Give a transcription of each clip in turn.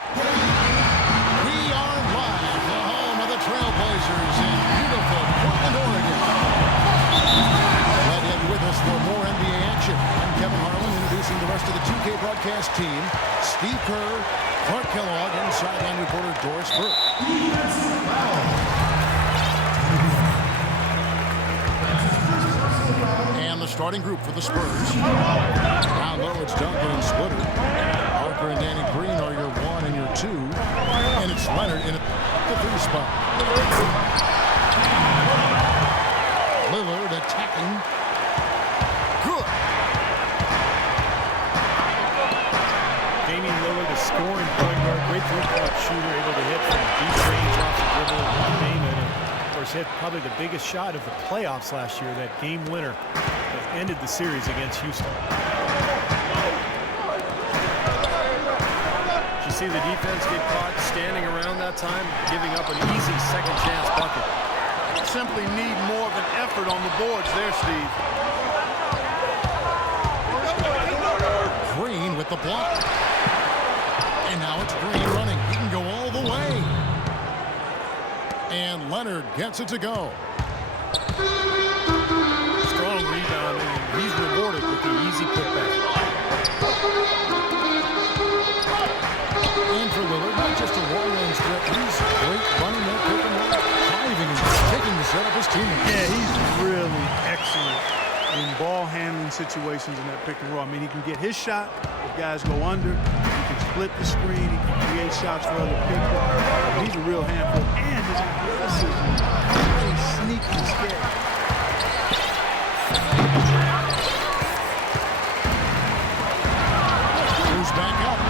We are live, the home of the Trailblazers in beautiful Portland, Oregon. Glad to have you with us for more NBA action. I'm Kevin Harlan, introducing the rest of the 2K broadcast team. Steve Kerr, Clark Kellogg, and sideline reporter Doris Burke. And the starting group for the Spurs. Down low, it's Duncan and Splitter. Parker and Danny Green are your 1 and your 2. And it's Leonard in the 3 spot. Lillard attacking. Good. Damian Lillard, a scoring point guard, great three-point shooter, able to hit from deep range off the dribble and name it. And of course, hit probably the biggest shot of the playoffs last year, that game winner that ended the series against Houston. Did you see the defense get caught standing around that time, giving up an easy second chance bucket? Simply need more of an effort on the boards there, Steve. Green with the block. And now it's Green running. He can go all the way. And Leonard gets it to go. Strong rebounding, and he's rewarded with the easy putback. And for Lillard, not just a one-man threat, he's great running that pick and roll, driving and taking the set of his teammates. Yeah, he's really excellent in ball handling situations in that pick and roll. I mean, he can get his shot if guys go under. He can split the screen. He can create shots for other people. He's a real handful. And his athleticism is really sneaky and scary. Who's back up?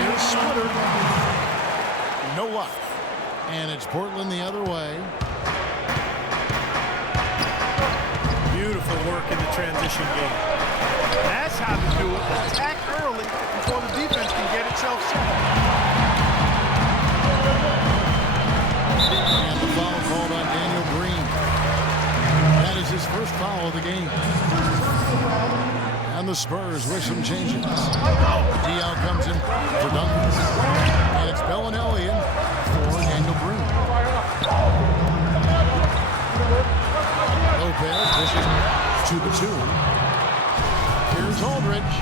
Here's Splitter. No luck. And it's Portland the other way. Beautiful work in the transition game. That's how to do it. Attack early before the defense can get itself set. And the foul called on Daniel Green. That is his first foul of the game. And the Spurs with some changes. Diaw comes in for Duncan. And it's Bellinelli in for Daniel Green. Lopez pushes to the 2. Here's Aldridge.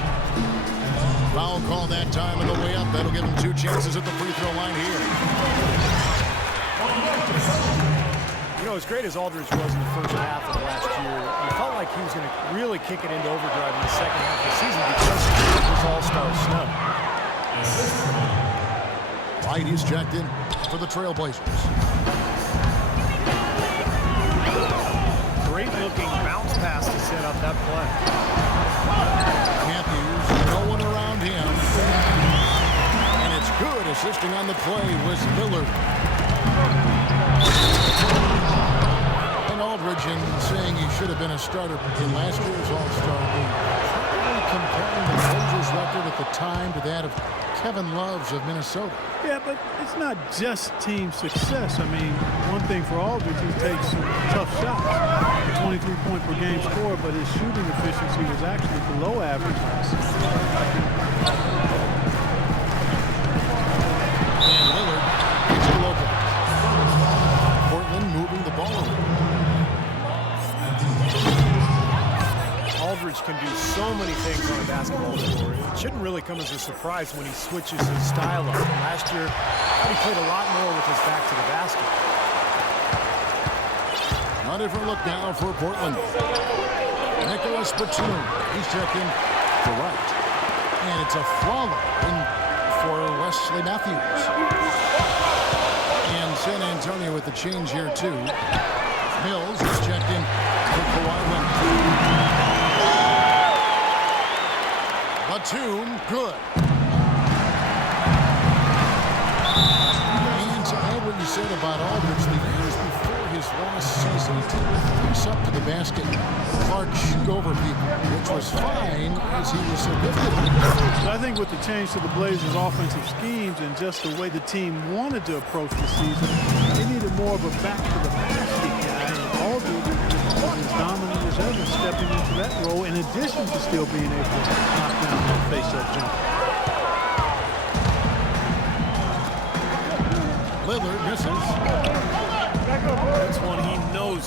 Foul call that time on the way up. That'll give him 2 chances at the free throw line here. You know, as great as Aldridge was in the first half of last year, you felt like he was going to really kick it into overdrive in the second half of the season because of his all-star snub. White is checked in for the Trailblazers. Great-looking bounce pass to set up that play. Matthews, no one around him. And it's good. Assisting on the play was Lillard. And Aldridge, in saying he should have been a starter in last year's All-Star game, probably comparing the Blazers record at the time to that of Kevin Love's of Minnesota. Yeah, but it's not just team success. I mean, one thing for Aldridge, he takes some tough shots. 23-point per game score, but his shooting efficiency was actually below average last season. And Lillard gets it local. Portland moving the ball over. Aldridge can do so many things on a basketball floor. It shouldn't really come as a surprise when he switches his style up. Last year, he played a lot more with his back to the basket. A different look now for Portland. Nicholas Batum. He's checked in for Wright. And it's a follow in for Wesley Matthews. And San Antonio with the change here, too. Mills is checked in for Kawhi Leonard. Batum, good. And to add what you said about Aldridge, the years before his last season, he took the face up to the basket. Clark shoot over people, which was fine as he was so gifted. So I think with the change to the Blazers' offensive schemes and just the way the team wanted to approach the season, they needed more of a back-to-the-basket guy. And Aldridge was as dominant as ever stepping into that role, in addition to still being able to knock down that face-up jumper.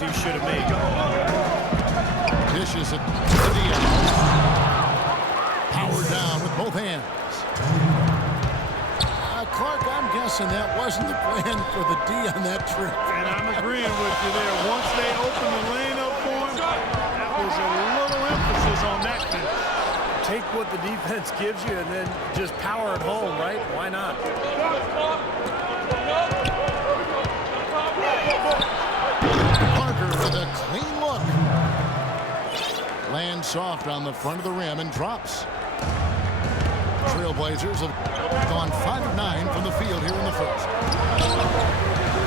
he should have made. Dishes it to Diaz. Powered down with both hands. Clark, I'm guessing that wasn't the plan for the D on that trip. And I'm agreeing with you there. Once they open the lane up for him, that was a little emphasis on that thing. Take what the defense gives you and then just power it home, right? Why not? Parker with a clean look. Lands soft on the front of the rim and drops. Trailblazers have gone 5 of 9 from the field here in the first.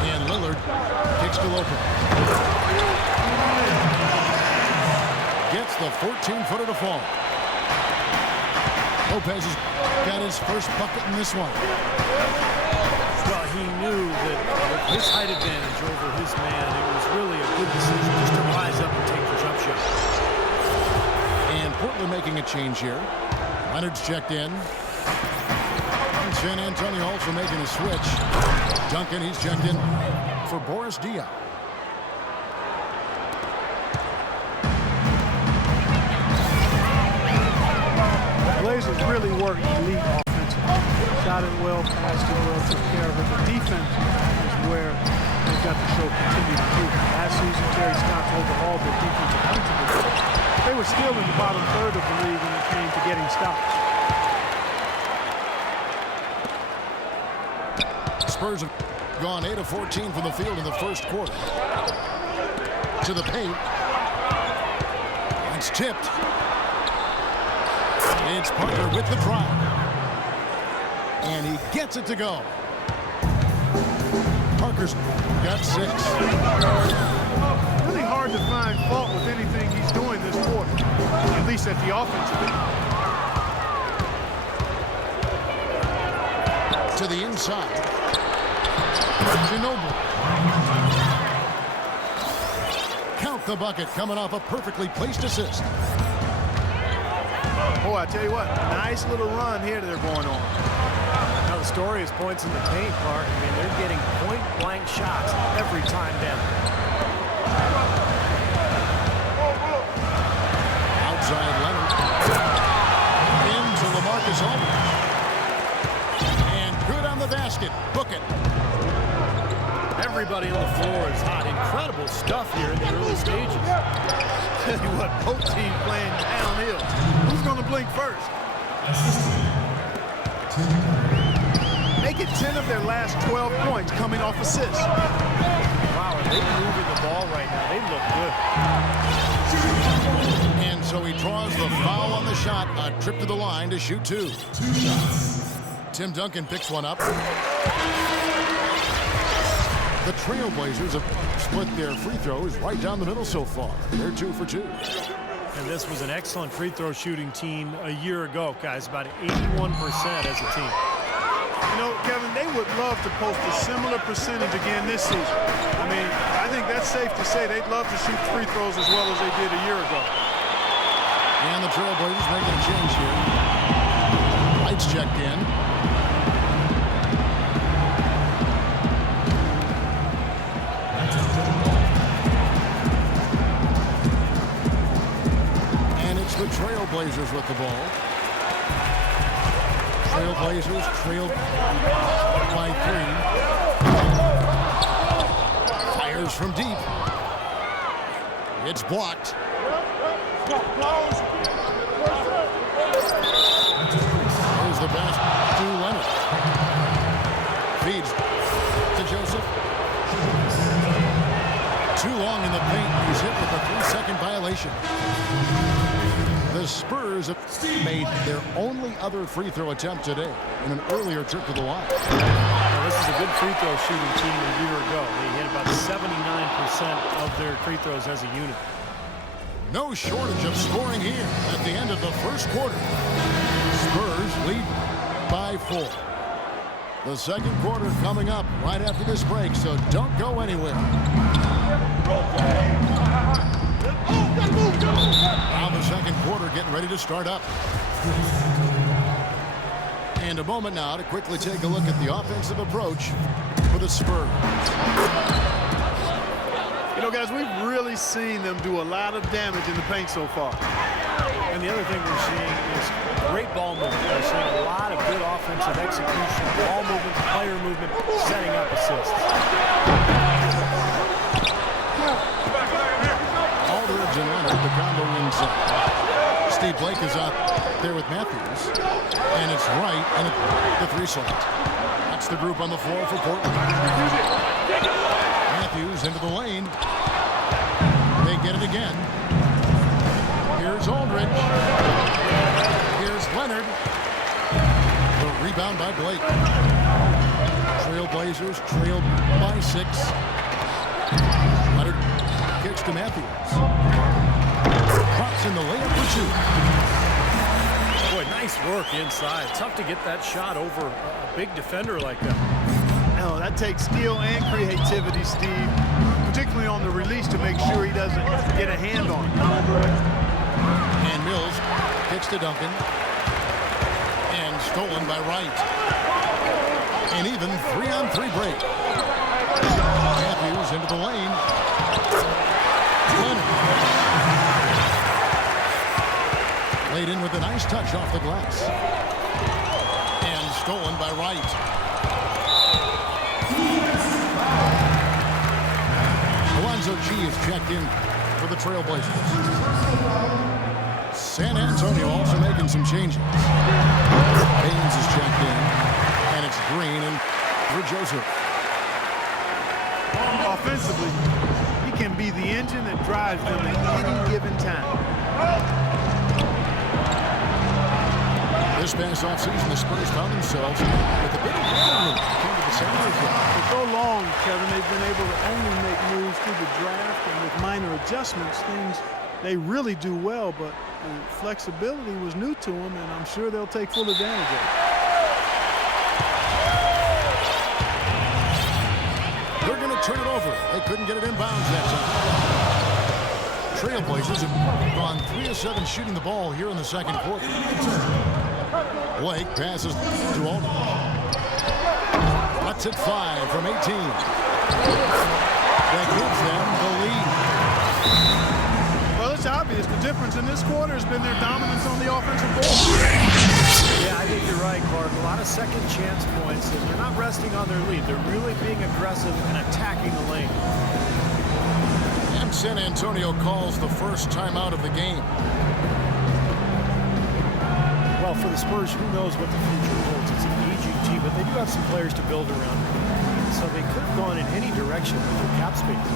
And Lillard kicks to Lopez. Gets the 14-footer to fall. Lopez has got his first bucket in this one. Well, he knew that with his height advantage over his man, it was really a good decision just to rise up and take the jump shot. And Portland making a change here. Leonard's checked in. And San Antonio also making a switch. Duncan, he's checked in for Boris Diaw. Blazers really work elite offensively. Shot it well, passed it well, took care of it. The defense is where they've got to show continued improvement. Last season, Terry Stotts overhauled their defensive principles. They were still in the bottom third of the league when it came to getting stops. Spurs have gone 8 of 14 from the field in the first quarter. To the paint. It's tipped. It's Parker with the drive. And he gets it to go. Parker's got 6. Really hard to find fault with anything he's doing this quarter, at least at the offensive end. To the inside. Ginobili. Count the bucket coming off a perfectly placed assist. Boy, I tell you what, nice little run here that they're going on. Now the story is points in the paint, Clark. I mean, they're getting point-blank shots every time down. Outside Leonard. Into LaMarcus Aldridge. And good on the basket. Book it. Everybody on the floor is hot. Incredible stuff here in the early stages. Tell you what, both teams playing downhill. Who's going to blink first? Make it 10 of their last 12 points coming off assists. Wow, are they moving the ball right now? They look good. And so he draws the foul on the shot. A trip to the line to shoot 2. Tim Duncan picks one up. The Trailblazers have split their free throws right down the middle so far. They're 2 for 2. And this was an excellent free throw shooting team a year ago, guys. About 81% as a team. You know, Kevin, they would love to post a similar percentage again this season. I mean, I think that's safe to say they'd love to shoot free throws as well as they did a year ago. And the Trailblazers making a change here. Lights checked in. The Trailblazers with the ball. Trailblazers trailed by 3. Fires from deep. It's blocked. There's the pass to Leonard. Feeds to Joseph. Too long in the paint. He's hit with a 3-second violation. The Spurs have made their only other free throw attempt today in an earlier trip to the line. Now, this is a good free throw shooting team a year ago. They hit about 79% of their free throws as a unit. No shortage of scoring here at the end of the first quarter. Spurs lead by 4. The second quarter coming up right after this break, so don't go anywhere. Now the second quarter getting ready to start up. And a moment now to quickly take a look at the offensive approach for the Spurs. You know, guys, we've really seen them do a lot of damage in the paint so far. And the other thing we're seeing is great ball movement. We're seeing a lot of good offensive execution, ball movement, player movement, setting up assists. Aldridge and Leonard, the combo inside. Steve Blake is out there with Matthews. And it's right and the three slot. That's the group on the floor for Portland. Matthews into the lane. They get it again. Here's Aldridge. Here's Leonard. The rebound by Blake. Trailblazers trailed by 6. Leonard kicks to Matthews. Drops in the layup for 2. Boy, nice work inside. Tough to get that shot over a big defender like that. No, that takes skill and creativity, Steve, particularly on the release to make sure he doesn't get a hand on it. And Mills kicks to Duncan. And stolen by Wright. And even 3-on-3 break. Matthews into the lane. Leonard. Laid in with a nice touch off the glass. And stolen by Wright. Alonzo Chi is checked in for the Trailblazers. San Antonio also making some changes. Baines is checked in. And it's Green and for Joseph. Offensively, he can be the engine that drives them at any given time. This past offseason, the Spurs found themselves with a bit of problem. For so long, Kevin, they've been able to only make moves through the draft, and with minor adjustments, things they really do well, but the flexibility was new to them, and I'm sure they'll take full advantage of it. They're going to turn it over. They couldn't get it inbounds that time. Trailblazers have gone 3 of 7 shooting the ball here in the second quarter. Blake passes to Aldridge. Lets it fly from 18. That gives them the lead. Well, it's obvious the difference in this quarter has been their dominance on the offensive board. Yeah, I think you're right, Clark. A lot of second chance points, and they're not resting on their lead. They're really being aggressive and attacking the lane. And San Antonio calls the first timeout of the game. Well, for the Spurs, who knows what the future holds. It's an aging team, but they do have some players to build around. So they could have gone in any direction with their cap space.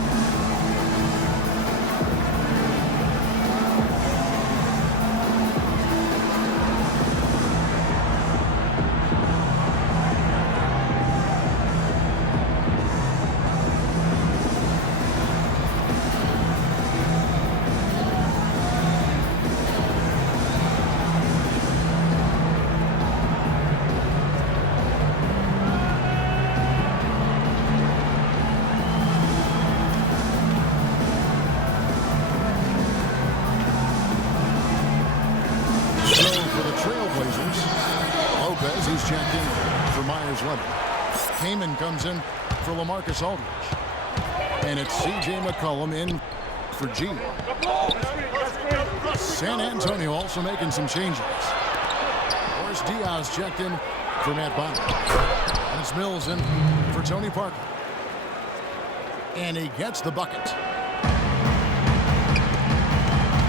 Heyman comes in for LaMarcus Aldridge. And it's C.J. McCollum in for G. San Antonio also making some changes. Boris Diaz checked in for Matt Bonner. And it's Mills in for Tony Parker. And he gets the bucket.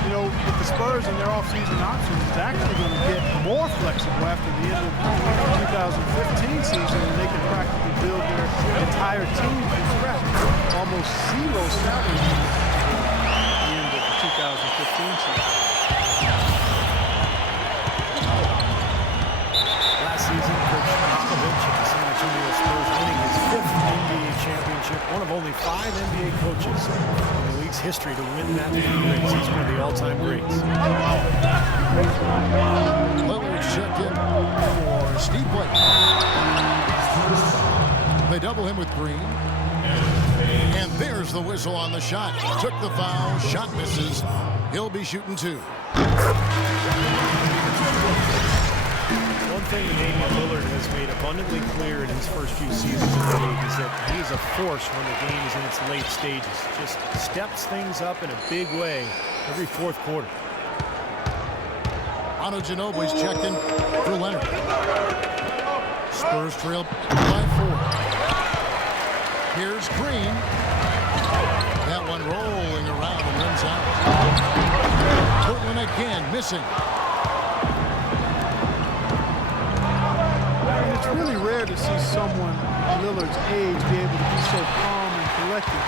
You know, with the Spurs and their offseason options, it's actually going to get more flexible after the end of the 2015 season, and they can practically build their entire team from scratch. Almost zero salary at the end of the 2015 season. Last season, Coach Popovich of the San Antonio Spurs winning his 5th NBA championship, one of only 5 NBA coaches in the league's history to win that many rings. He's one of the all-time greats. Lillard's checked in for Steve Blake. They double him with Green. And there's the whistle on the shot. Took the foul. Shot misses. He'll be shooting 2. One thing Damian Lillard has has made abundantly clear in his first few seasons in the league is that he is a force when the game is in its late stages. Just steps things up in a big way every fourth quarter. Ginobili's checked in for Leonard. Spurs trail by 4. Here's Green. That one rolling around and runs out. Portland again missing. It's really rare to see someone Lillard's age be able to be so calm and collected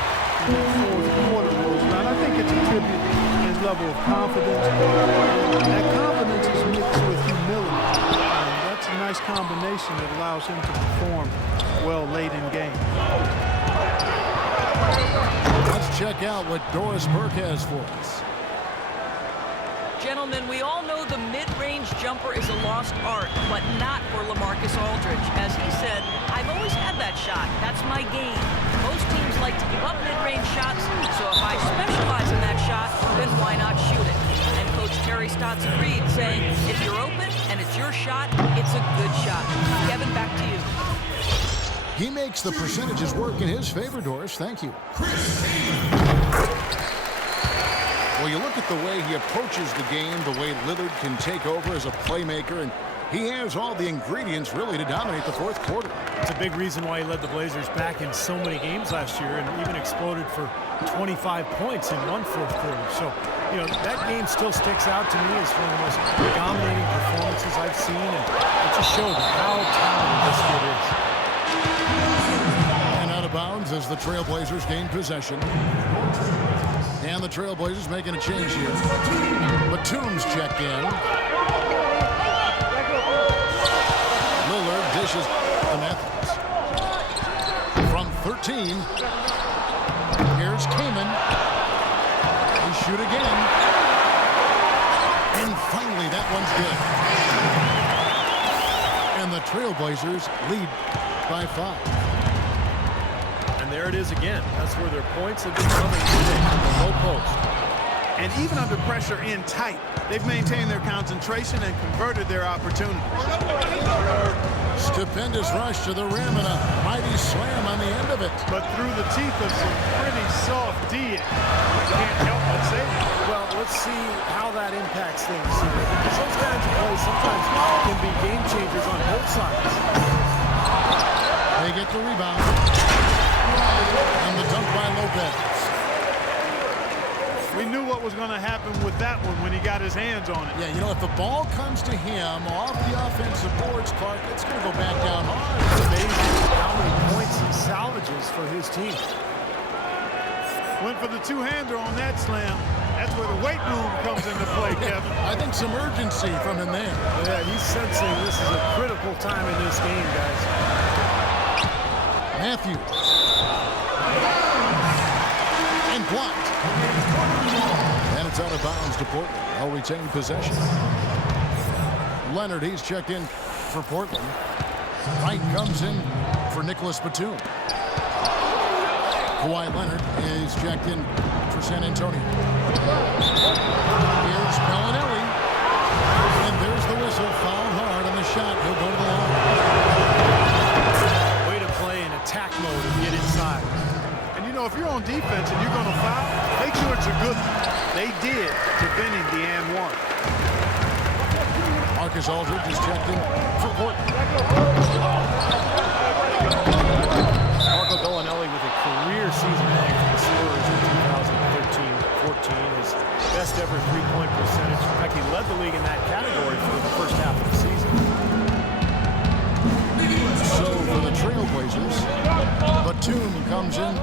in that fourth quarter rolls around. I think it's a tribute to his level of confidence. That confidence is mixed with humility. And that's a nice combination that allows him to perform well late in game. Let's check out what Doris Burke has for us. Gentlemen, we all know the mid-range jumper is a lost art, but not for LaMarcus Aldridge. As he said, I've always had that shot. That's my game. Most teams like to give up mid-range shots, so if I specialize in that shot, then why not shoot it? And Coach Terry Stotts agreed, saying, if you're open and it's your shot, it's a good shot. Kevin, back to you. He makes the percentages work in his favor, Doris. Thank you. Well, you look at the way he approaches the game, the way Lillard can take over as a playmaker, and he has all the ingredients really to dominate the fourth quarter. It's a big reason why he led the Blazers back in so many games last year and even exploded for 25 points in one fourth quarter. So, you know, that game still sticks out to me as one of the most dominating performances I've seen, and it just shows how talented this kid is. And out of bounds as the Trailblazers gain possession. And the Trailblazers making a change here. Batum's checked in. Lillard dishes to Matthews. From 13. Here's Kaman. He shoot again. And finally, that one's good. And the Trailblazers lead by 5. There it is again. That's where their points have been coming today from the low post. And even under pressure in tight, they've maintained their concentration and converted their opportunities. Stupendous rush to the rim and a mighty slam on the end of it. But through the teeth of some pretty soft D. Can't help but say it. Well, let's see how that impacts things here. Because those kinds of plays sometimes can be game changers on both sides. They get the rebound. And the dunk by Lopez. We knew what was going to happen with that one when he got his hands on it. Yeah, you know, if the ball comes to him off the offensive boards, Clark, it's going to go back down hard. It's amazing how many points he salvages for his team. Went for the two-hander on that slam. That's where the weight room comes into play, Kevin. I think some urgency from him there. Yeah, he's sensing this is a critical time in this game, guys. Matthews. And blocked. And it's out of bounds to Portland. They'll retain possession. Leonard, he's checked in for Portland. Wright comes in for Nicholas Batum. Kawhi Leonard is checked in for San Antonio. Here's Bellinelli. And there's the whistle. Foul hard on the shot. He'll go to the line. Way to play in attack mode and get inside. And you know, if you're on defense and you're going to foul, make sure it's a good one. They did, preventing the and one. Marcus Aldridge is checked in for Portland. Marco Bellinelli with a career season playing for the Spurs in 2013-14. His best ever three-point percentage. In fact, he led the league in that category for the first half of the season. So for the Trailblazers, Batum comes in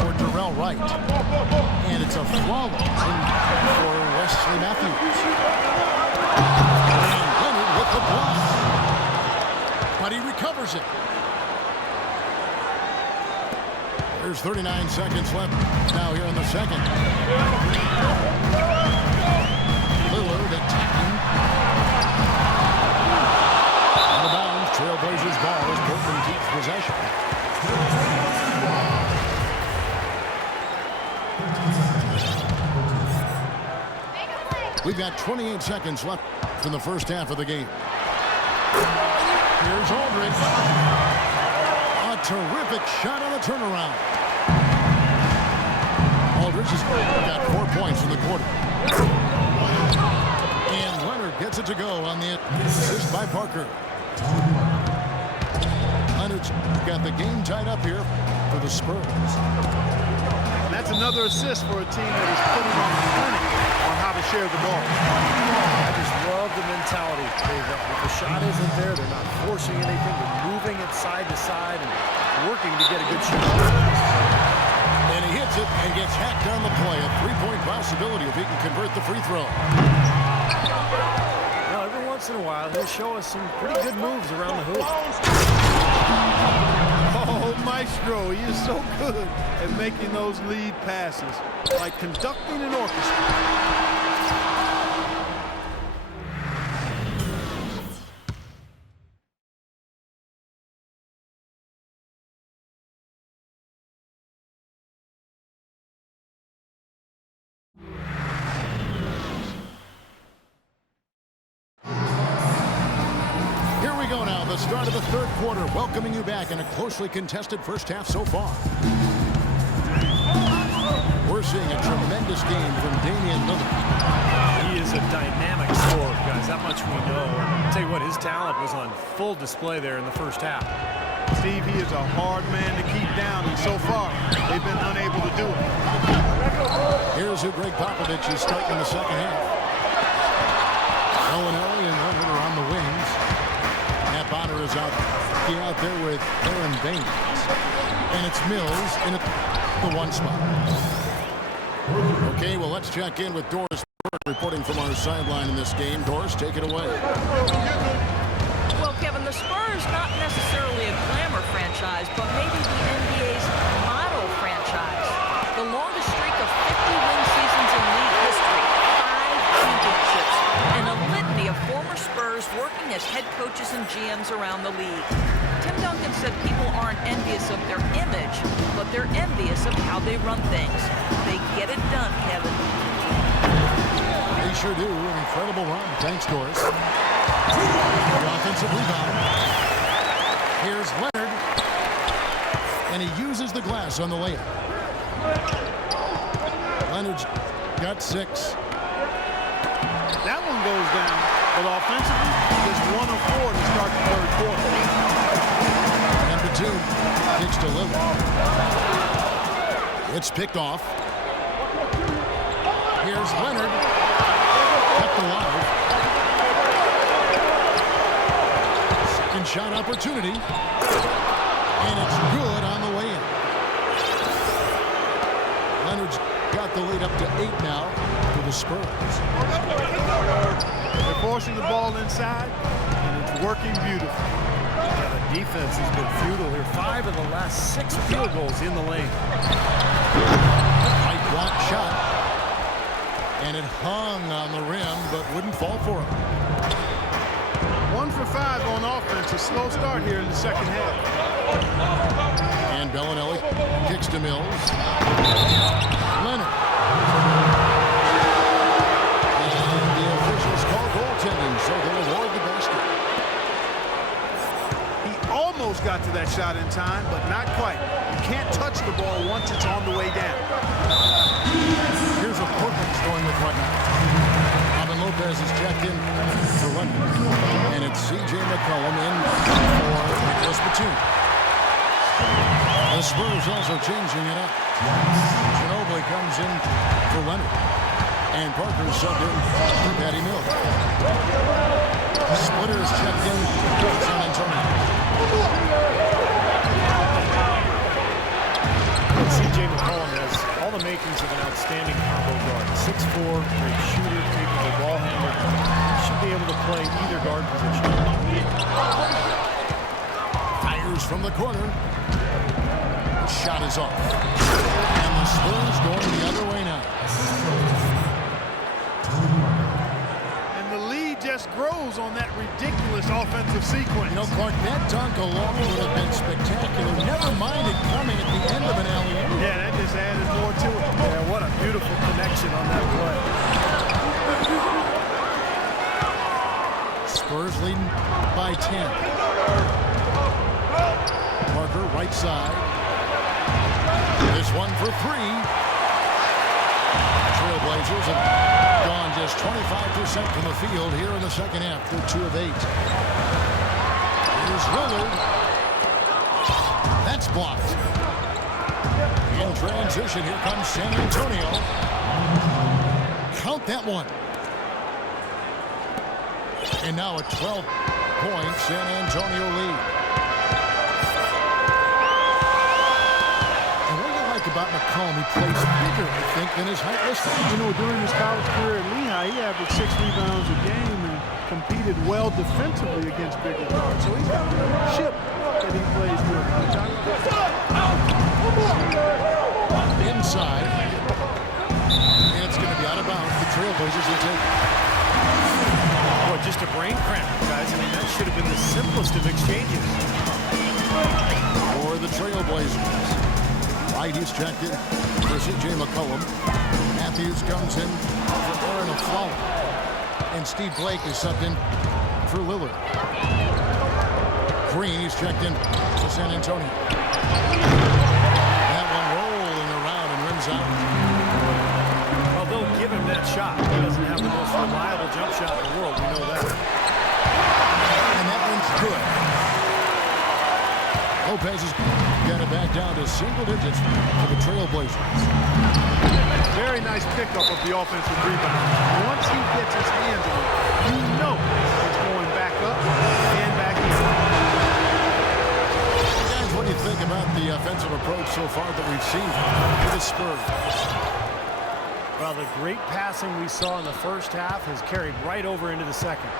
for Darrell Wright. And it's a flawless for Wesley Matthews. And Leonard with the block. But he recovers it. There's 39 seconds left now here in the second. Lillard attacking. Out of bounds, Trailblazers ball as Portland keeps possession. We've got 28 seconds left in the first half of the game. Here's Here's Aldridge. A terrific shot on the turnaround. Aldridge has got 4 points in the quarter. And Leonard gets it to go on the assist by Parker. Leonard's got the game tied up here for the Spurs. That's another assist for a team that is putting on the clinic on how to share the ball. I just love the mentality. If the shot isn't there, they're not forcing anything. They're moving it side to side and working to get a good shot. And he hits it and gets hacked on the play. A 3-point possibility if he can convert the free throw. Well, every once in a while, he'll show us some pretty good moves around the hoop. Oh, Maestro, he is so good at making those lead passes, like conducting an orchestra. The start of the third quarter, welcoming you back in a closely contested first half so far. We're seeing a tremendous game from Damian Lillard. He is a dynamic scorer, guys. That much we know. I'll tell you what, his talent was on full display there in the first half. Steve, he is a hard man to keep down, and so far, they've been unable to do it. Here's who Greg Popovich is starting in the second half. Bellinelli and Leonard are on the wings. Matt Bonner is out there with Aaron Baines. And it's Mills in the 1 spot. Okay, well, let's check in with Doris reporting from our sideline in this game. Doris, take it away. Well, Kevin, the Spurs, not necessarily a glamour franchise, but maybe the NBA's model franchise. The longest streak of 50-win seasons in league history, 5 championships, and a litany of former Spurs working as head coaches and GMs around the league. Tim Duncan said people aren't envious of their image, but they're envious of how they run things. They get it done, Kevin. They sure do. An incredible run. Thanks, Doris. The offensive rebound. Here's Leonard. And he uses the glass on the layup. Leonard's got 6. That one goes down, but offensively, just 1 of 4 to start the third quarter. Number 2, kicks to Lillard. It's picked off. Here's Leonard. Kept alive. Second shot opportunity. And it's good on the way in. Leonard's got the lead up to 8 now for the Spurs. They're forcing the ball inside, and it's working beautifully. Yeah, the defense has been futile here. 5 of the last 6 field goals in the lane. Right block shot. And it hung on the rim, but wouldn't fall for him. 1 for 5 on offense. A slow start here in the second half. And Bellinelli kicks to Mills. Leonard. And the officials call goaltending, so they'll award the basket. He almost got to that shot in time, but not quite. You can't touch the ball once it's on the way down. Here's a Portland going with right now. Robin Lopez is checked in for Leonard. And it's C.J. McCollum in for Nicholas Batum. The Spurs also changing it up. Ginobili comes in for Leonard. And Parker subbed in for Patty Mills. Splitters checked in for San Antonio. C.J. McCollum has all the makings of an outstanding combo guard. 6'4", great shooter, capable ball handler. Should be able to play either guard position. Fires from the corner. The shot is off. And the Spurs going the other way now. And the lead just grows on that ridiculous offensive sequence. You know, Clark, that dunk alone would have been spectacular. Never mind it coming at the end of an alley-oop. Yeah, that just added more to it. Yeah, what a beautiful connection on that play. Spurs leading by 10. side. This one for three. Trailblazers have gone just 25% from the field here in the second half. They're 2 of 8. Here's Lillard. That's blocked. In transition, here comes San Antonio. Count that one. And now a 12-point San Antonio lead. And what do you like about McCollum? He plays bigger, I think, than his height listed. You know, during his college career at Lehigh, he averaged 6 rebounds a game and competed well defensively against bigger guards. So he's got a chip that he plays with. Inside. And it's going to be out of bounds. The Trailblazers will take it. Boy, just a brain cramp, guys. I mean, that should have been the simplest of exchanges. For the Trailblazers. White is checked in for C.J. McCollum. Matthews comes in for Aaron Aflalo. And Steve Blake is subbed in for Lillard. Green is checked in for San Antonio. That one rolling around and rims out. Well, they'll give him that shot. He doesn't have the most reliable jump shot in the world. We know that. And that one's good. Lopez has got it back down to single digits for the Trailblazers. Very nice pickup of the offensive rebound. Once he gets his hands on it, you know it's going back up and back in. Guys, what do you think about the offensive approach so far that we've seen for the Spurs? Well, the great passing we saw in the first half has carried right over into the second.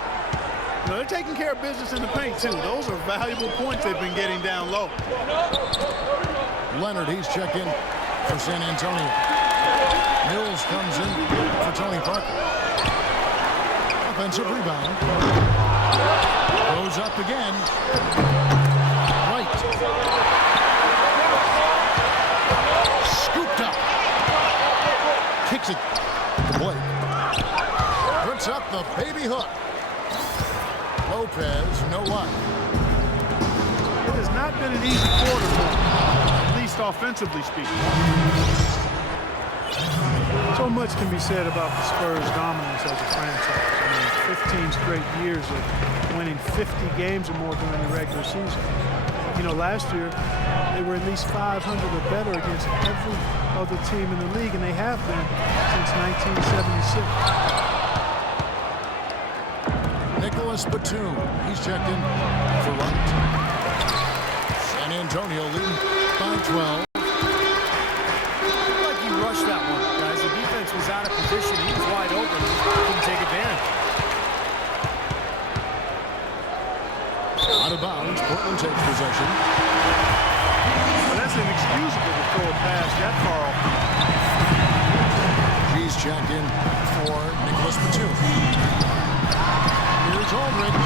You know, they're taking care of business in the paint, too. Those are valuable points they've been getting down low. Leonard, he's checked in for San Antonio. Mills comes in for Tony Parker. Offensive rebound. Goes up again. Right. Scooped up. Kicks it to Blake. Puts up the baby hook. Lopez, no luck. It has not been an easy quarter for him, at least offensively speaking. So much can be said about the Spurs' dominance as a franchise. I mean, 15 straight years of winning 50 games or more during the regular season. You know, last year, they were at least 500 or better against every other team in the league, and they have been since 1976. Nicholas Batum, he's checked in for Wright. San Antonio leading by 12. Like he rushed that one, guys. The defense was out of position. He was wide open. He couldn't take advantage. Out of bounds, Portland takes possession. Well, that's inexcusable to throw it past that far off. He's checked in for Nicholas Batum. Here's Aldridge.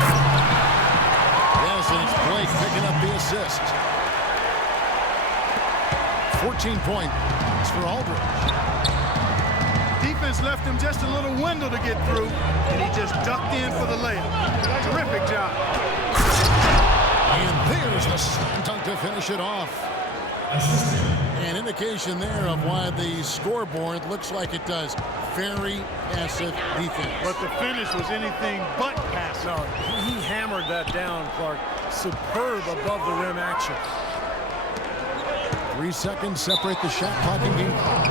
Yes, and it's Blake picking up the assist. 14 points for Aldridge. Defense left him just a little window to get through, and he just ducked in for the layup. Terrific job. And there's the slam dunk to finish it off. An indication there of why the scoreboard looks like it does. Very passive defense. But the finish was anything but passive. No, he hammered that down, Clark. Superb above the rim action. 3 seconds separate the shot clock and game clock.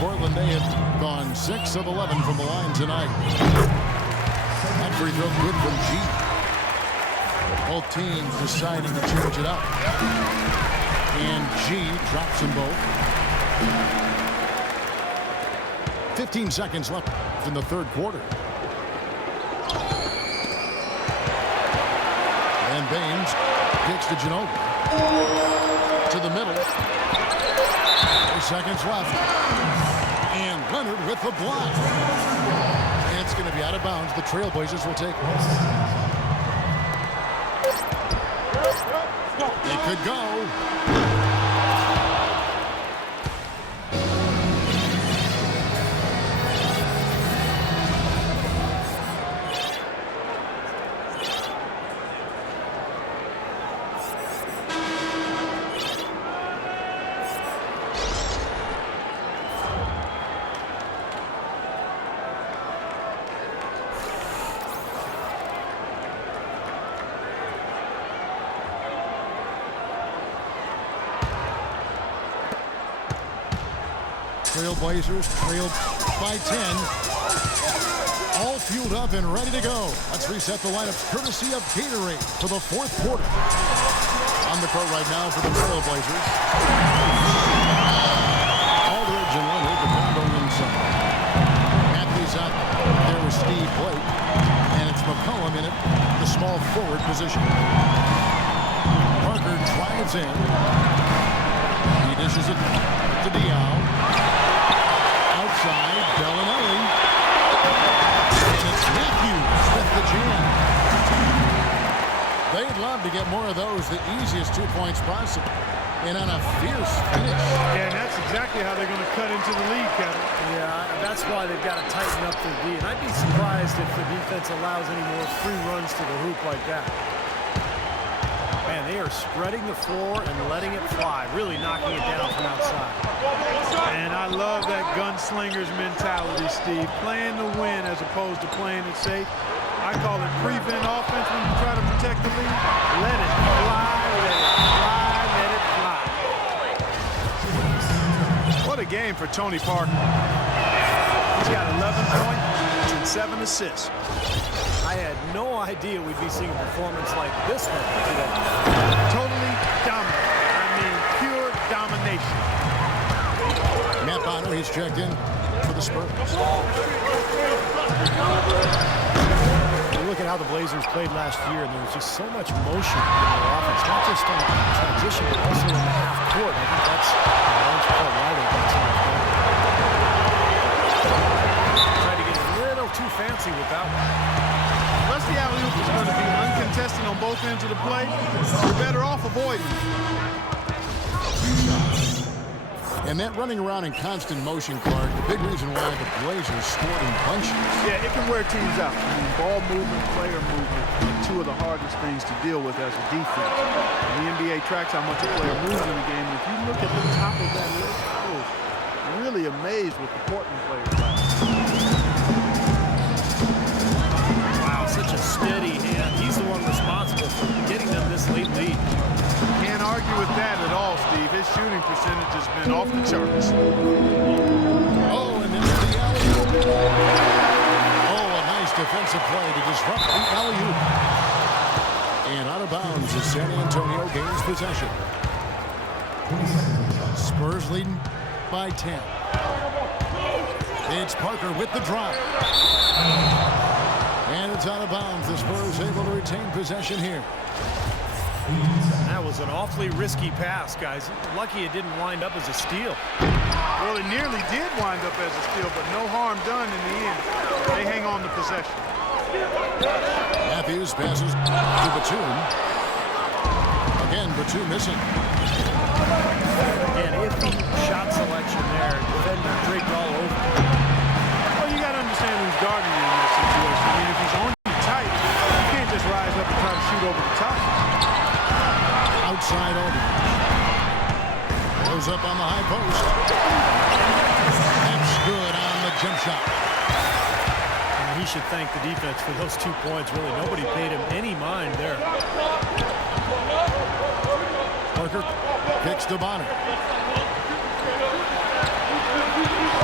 Portland, they have gone 6 of 11 from the line tonight. That free throw good from G. Both teams deciding to change it up. And G drops them both. 15 seconds left in the third quarter. And Baines kicks to Ginobili. To the middle. 3 seconds left. And Leonard with the block. And it's going to be out of bounds. The Trailblazers will take it. They could go. Trailblazers trailed by 10. All fueled up and ready to go. Let's reset the lineup courtesy of Gatorade for the fourth quarter. On the court right now for the Trailblazers. Aldridge and Leonard, the combo inside. Matthews out there with Steve Blake. And it's McCollum in it, the small forward position. Parker drives in. He dishes it to Diaw. Outside, Bellinelli. And it's Matthews with the jam. They'd love to get more of those, the easiest 2 points possible. And on a fierce finish. Yeah, and that's exactly how they're going to cut into the lead, Kevin. Yeah, that's why they've got to tighten up their D. And I'd be surprised if the defense allows any more free runs to the hoop like that. Man, they are spreading the floor and letting it fly, really knocking it down from outside. And I love that gunslinger's mentality, Steve. Playing to win as opposed to playing it safe. I call it prevent offense when you try to protect the lead. Let it fly, let it fly, let it fly. What a game for Tony Parker. He's got 11 points and 7 assists. I had no idea we'd be seeing a performance like this one today. Totally dominant. I mean, pure domination. Matt Bonner, he's checked in for the Spurs. You look at how the Blazers played last year, and there was just so much motion in their offense, not just on transition, but also in the half court. I think that's a large part why they got so much better. Tried to get a little too fancy with that one. Plus the alley-oop is going to be uncontested on both ends of the play. You're better off avoiding. And that running around in constant motion, Clark, the big reason why the Blazers scored in bunches. Yeah, it can wear teams out. I mean, ball movement, player movement, are two of the hardest things to deal with as a defense. And the NBA tracks how much a player moves in the game. If you look at the top of that list, I'm really amazed with the Portland players last year. Wow, such a steady hand. He's the one responsible for getting them this late lead. Can't argue with that at all, Steve. His shooting percentage has been off the charts. Oh, and there's the alley-oop. Oh, a nice defensive play to disrupt the alley-oop. And out of bounds as San Antonio gains possession. Spurs leading by 10. It's Parker with the drive. And it's out of bounds. The Spurs able to retain possession here. That was an awfully risky pass, guys. Lucky it didn't wind up as a steal. Well, it nearly did wind up as a steal, but no harm done in the end. They hang on to possession. Matthews passes to Batum. Again, Batum missing. Again, iffy shot selection there. Defender draped all over. Well, you got to understand who's guarding you in that situation. I mean, if he's on you tight, you can't just rise up and try to shoot over the top. Outside over. Goes up on the high post. That's good on the jump shot. And he should thank the defense for those 2 points. Really, nobody paid him any mind there. Parker kicks to Bonner.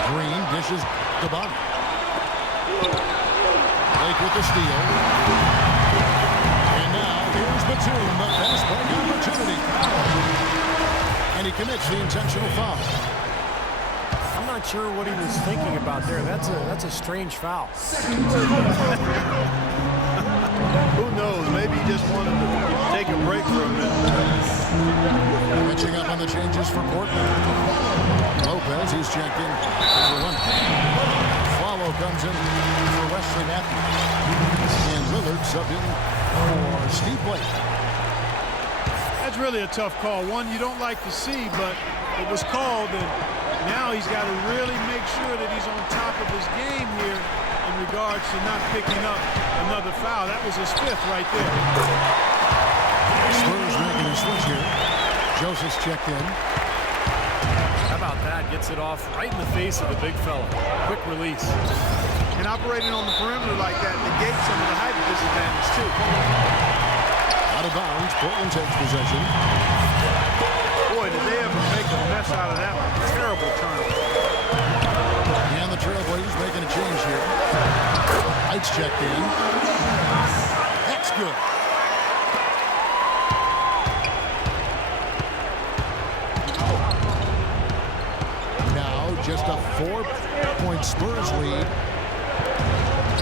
Green dishes to Bonner. Blake with the steal. And now here's Batum, the fast break opportunity. And he commits the intentional foul. I'm not sure what he was thinking about there. That's a strange foul. Who knows? Maybe he just wanted to take a break for a minute. Catching up on the changes for Portland. Lopez, he's checked in for one. Follow comes in for Wesley Matthews. And Lillard subbed in for Steve Blake. That's really a tough call. One you don't like to see, but it was called, and now he's got to really make sure that he's on top of his game here in regards to not picking up another foul. That was his fifth right there. Spurs making a switch here. Joseph's checked in. How about that? Gets it off right in the face of the big fella. Quick release. And operating on the perimeter like that negates some of the height disadvantage, too. Out of bounds, Portland takes possession. Boy, did they ever make a mess out of that one. Terrible turnover. the Trailblazers making a change here. Heights checked in. That's good. Now just a 4-point Spurs lead.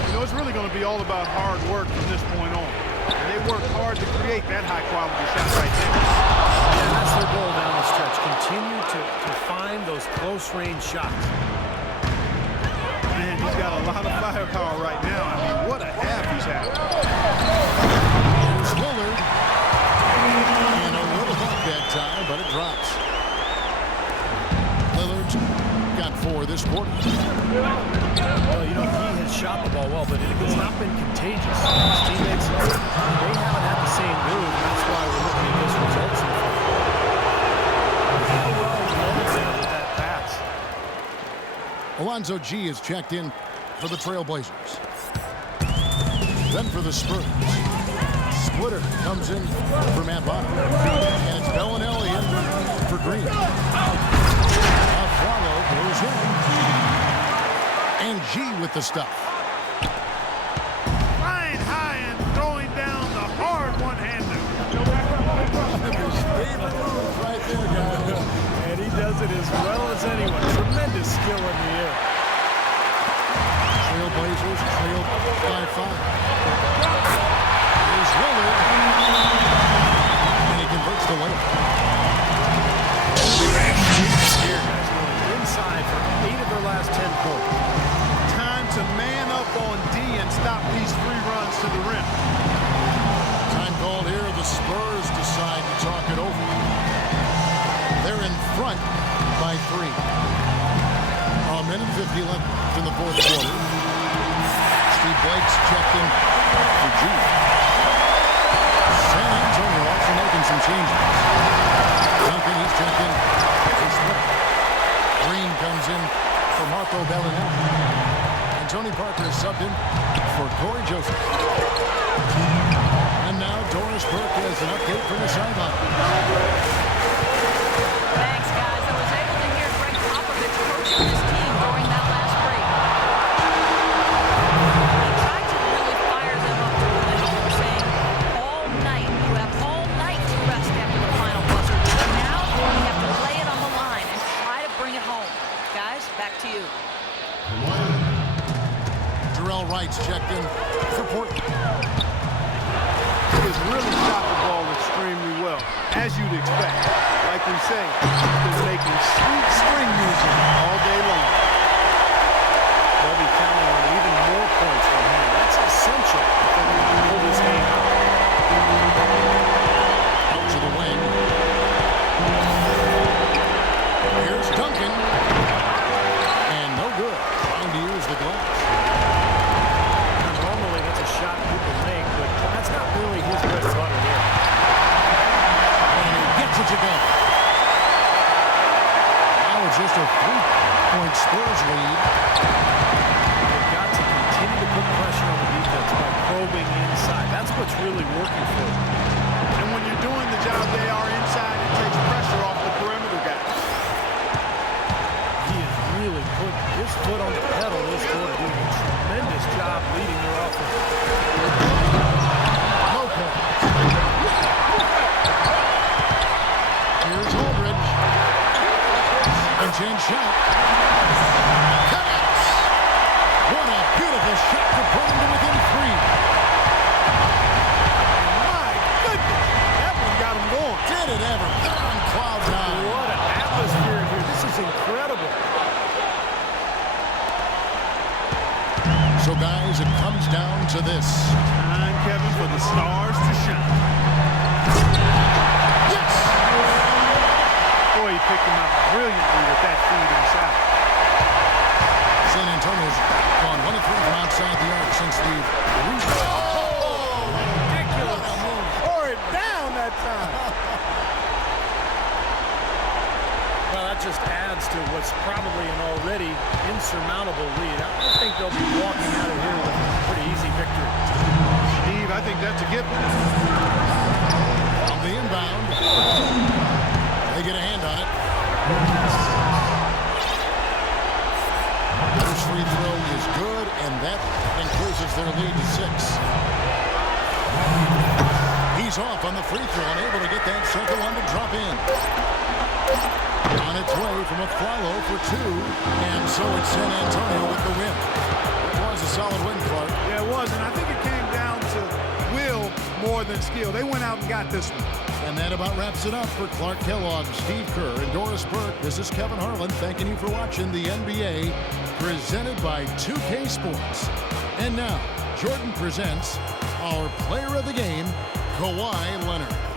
You know, it's really going to be all about hard work from this point on. And they work hard to create that high-quality shot right there. And that's their goal down the stretch. Continue to find those close-range shots. Man, he's got a lot of firepower right now. I mean, what a half he's had. Here's Lillard. And a little buck that time, but it drops. Lillard's got 4 this quarter. Well, you know, he has shot the ball well, but it has not been contagious. His teammates, they haven't had the same move. That's why we're looking at this result so far. How well he loaded there with that pass. Alonzo G is checked in for the Trailblazers. Then for the Spurs. Splitter comes in for Matt Bonner. And it's Bellinelli in for Green. Follow goes in. And G with the stuff. Flying high and throwing down the hard one-hander. His favorite move right there, guys. And he does it as well as anyone. Tremendous skill in the air. Trailblazers trail by 5. Here's Lillard. And he converts the layup. Here, guys, going inside for 8 of their last 10 points. Time to man up on D and stop these free runs to the rim. Time called here. The Spurs decide to talk it over. They're in front by 3. A minute 50 left in the fourth quarter. Steve Blake's checked in for G. San Antonio also making some changes. Duncan, he's checked in for Smith. Green comes in for Marco Bellinelli. And Tony Parker is subbed in for Corey Joseph. And now Doris Burke has an update from the sideline. Thanks, guys. I was able to hear Greg Popovich coaching his team during that last break. He tried to really fire them up to the middle, saying, all night, you have all night to rest after the final buzzer. Now we have to lay it on the line and try to bring it home. Guys, back to you. Jarrell Wright's checked in for Portland. He has really shot the ball extremely well, as you'd expect. Like we say, he's been making sweet string music all day long. They'll be counting on even more points from him. That's essential if they're going to pull this game out. Out to the wing. Here's Duncan. And no good. Trying to use the glass. Now, normally that's a shot people make, but that's not really his bread and butter here. And he gets it to go. Now it's just a 3-point Spurs lead. They've got to continue to put pressure on the defense by probing inside. That's what's really working for them. And when you're doing the job they are inside, it takes pressure off the perimeter guys. He has really put his foot on the pedal this quarter, doing a tremendous job leading their offense. Lopez. Here's Aldridge. And Jen shot. Connects. What a beautiful shot to put him to within 3. My goodness, that one got him going. Did it ever. They're on cloud 9. What an atmosphere here. This is incredible. So, guys, it comes down to this. Time, Kevin, for the stars to shine. Yes! Boy, he picked him out brilliantly with that feed inside. San Antonio's gone 1 of 3 from outside the arc since the restart. Oh, ridiculous. Tore it down that time. Well, that just adds to what's probably an already insurmountable lead. I think they'll be walking out of here with a pretty easy victory. Steve, I think that's a given. On the inbound. They get a hand on it. There's He's off on the free throw and able to get that second one to drop in. On its way from a follow for two. And so it's San Antonio with the win. It was a solid win, Clark. Yeah, it was, and I think it came down to will more than skill. They went out and got this one. And that about wraps it up for Clark Kellogg, Steve Kerr, and Doris Burke. This is Kevin Harlan thanking you for watching the NBA presented by 2K Sports. And now, Jordan presents our player of the game, Kawhi Leonard.